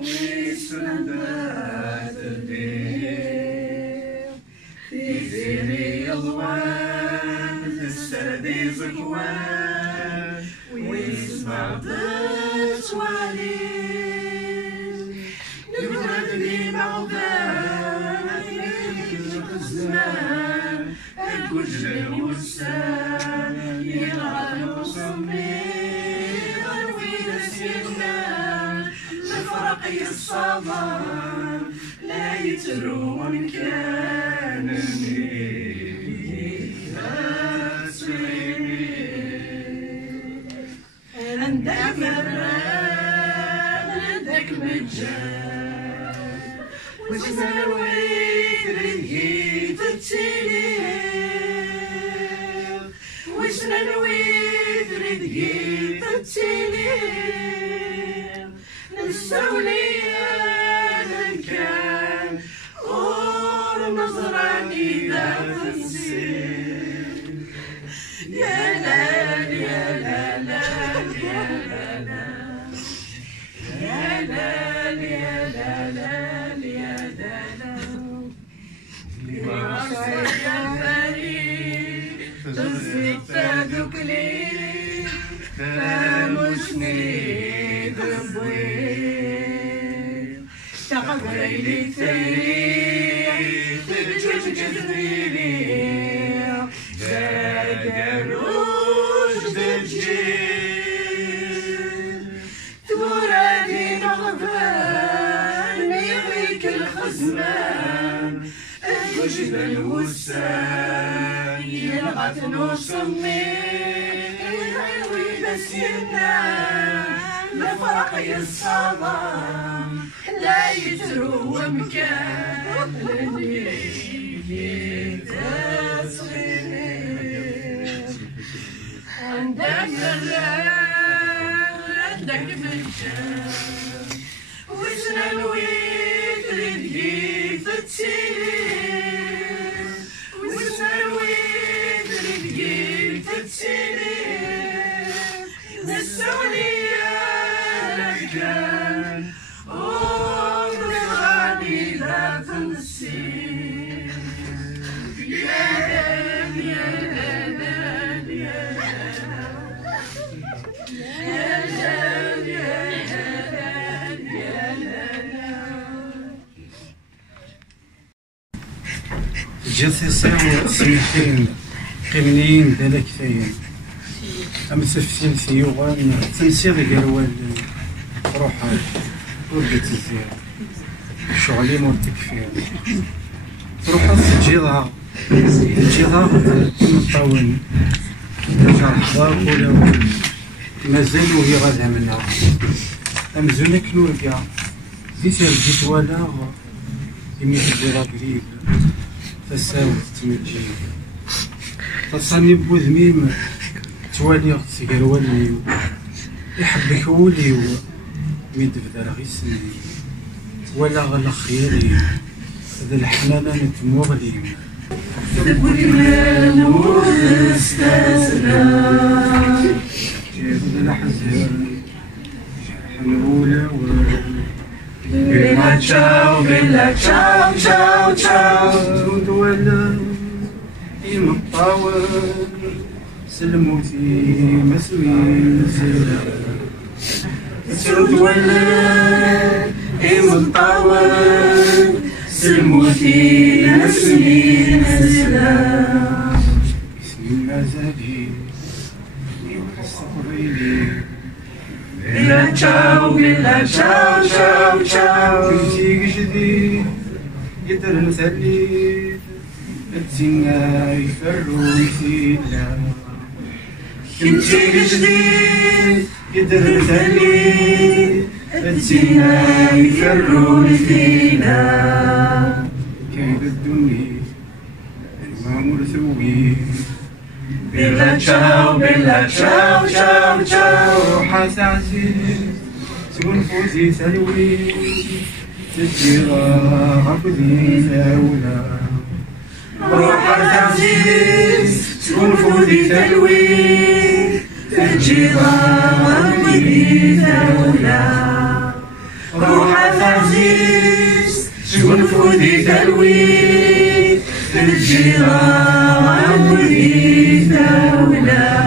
ويسندات الدين تيزيري الوان تستردي زكوان ويسمع ضد وعليم نبردني مغبان في الزمان الوجه والسان يلعن وصمي غنوي نسيتنا لفرقي الصبر لا يترون كانني عندك مران عندك مجان وش نرويت رديت التليل وش نرويت رديت التليل نسولي كان اور نظراني ذات السيل يا لال يا لال يا لال يا لال يا لال يا فريد تزيد تدك لي فمشني ذبوي تقبلي ثري تجد جذري داروش دجيل تورادي نغفان ميغيك الخزمان الوجد الوسان يلغت نوصمي ويغيوي بسينا لفرقي الصدام لا يترو مكان عندك عندك مجان وش نرويت رديت التسير وش نرويت رديت التسير نسوني لكان ونغاني لا تنسي يا لال يا لال يا لال يا لال يا لال جات يساو سمحين قمنين ذلك ثين أما سفسين سيوغان تنسيغ قالوا روحها ورقت الزير شغلي مرتك فيها تروح تجيضها مطاون جرح ضار ولا مازال وهي غادها منها أمزونك نورقا زيت الجيت ولا يمي تجيضها قريب فساوت تمجي تصاني بوذميم توالي غتسقر والي يحبك ولي ميد بدر غي سني ولا غلا خيالي هذا الحنانة نتموغلي تبغي مستسلم جاب الحزن حنولة بلا تشاو بلا تشاو تشاو تشاو ولا يمطاول سلموتي مسوين سلام سرد ولا مطاول سلموتي نسمي نزلا اسمي مازالي يوحس قريلي بلا تشاو بلا تشاو تشاو تشاو كنتي جديد يدر مسالي الزنا يفرو يثيلا كنتي جديد يدر مسالي الزنا يفرون فينا كيد الدنيا المامور سوي بلا تشاو بلا تشاو تشاو تشاو حاس عزيز سكون فوزي سلوي تجيغا غبدي ساولا روح عزيز سكون فوزي تلوي تجيغا غبدي ساولا روح تعزيز شكون فودي تلوي الجيران ودي دولة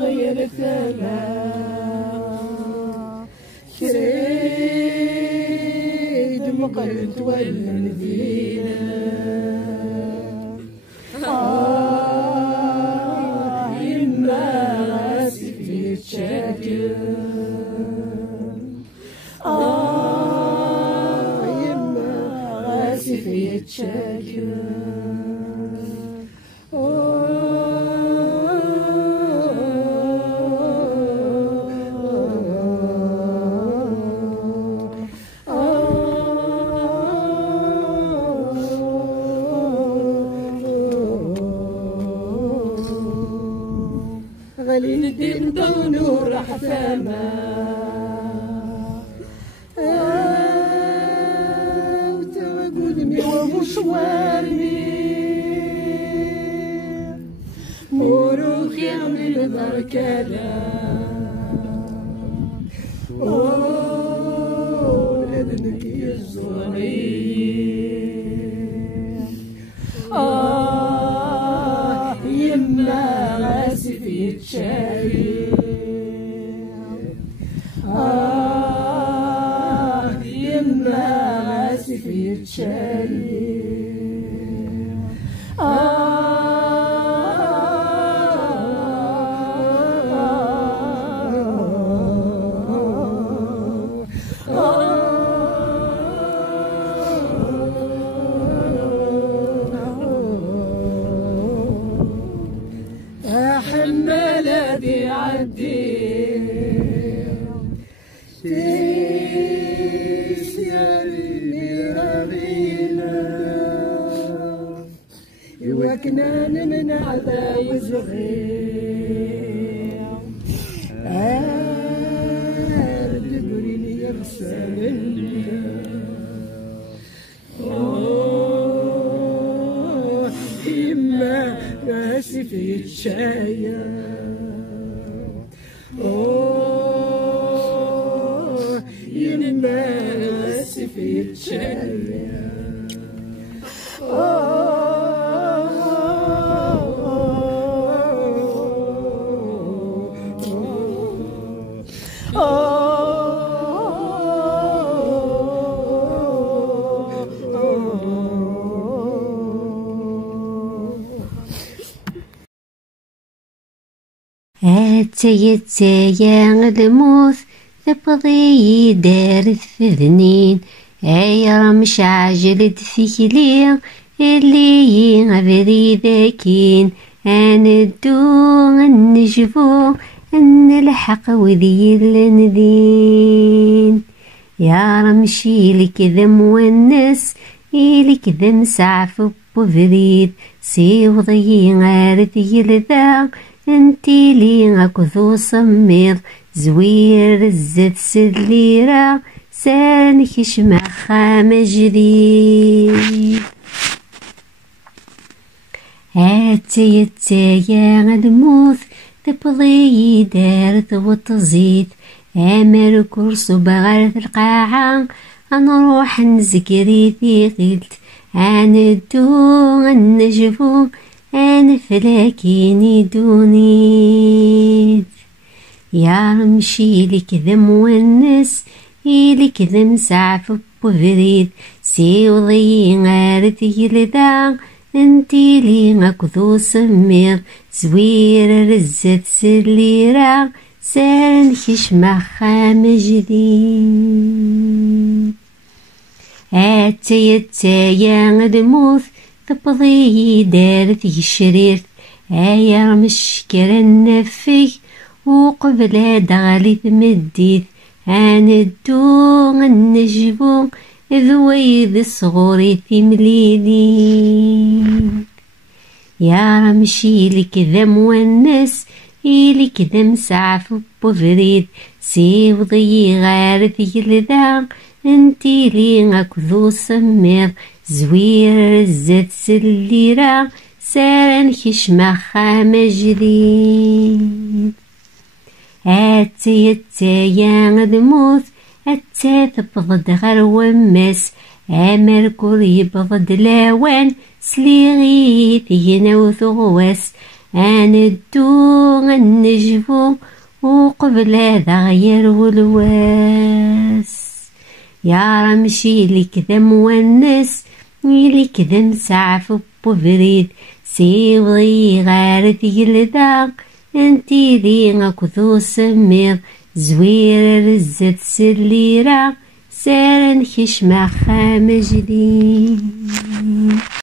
غير ثلا شريد مقلت ولا مدينة يما راسي في الشاكر يما راسي في الشاكر غالي ندين دونو راح فما وتقول ميوا مشواري مروخي من البركة ولدنك الزغير يما راسي في الشاير يما راسي في الشاير حمالة بيعدي تسيرني رغينا وكنان من عذاب صغير دبرني يغسل يما راسي في الشاية يما راسي في الشاية يتايا الموت تبغي دار الثنين يا مش عاجل تفكلي اللي غبري ذاكين ندو نجبو نلحق وذي الندين يا رمشي لك ذا مونس إلك ذا مسعف بفريد سيوضي غارثي لذا انتي لي غاكو صمير زوير الزت سليرة سانك شمخة مجري يتايا الموت تبضي دارت وتزيد امر كرسو بغرة القاعة نروح نزكري في غيلت ندو نجفو أنا فلاكيني دونيت يا رمشي لك ذا مونس إلك ذا مسعف بفريد سيوضي غارثي لذا انتي لي غاكو سمير زوير رزت سليرة سارن كشمخة مجدين يتايا الموت تبضي دارت الشرير يا مشكرا نفي وقبل دغلي تمديت عندو النجبو ذويد الصغوري تمليلين يا رمشي لك ذا مونس إليك ذا مسعف بفريد سيوضي غار ذا انتي لي أكذو سمير زوير الزت سليرا سارن خشمة خامة جديد أتايا غدموت أتا تبضد غير ومس أمركور يبضد لاوان سليغي ثينا وثغواس أندو النجفو وقبل هذا غير والواس يا رمشي لك ذا مونس لك ذا مسعف بفريد سيوضي غار ذا انتي لي أكذو سمير زوير الزت سليرا سارن خشمة خامة جديد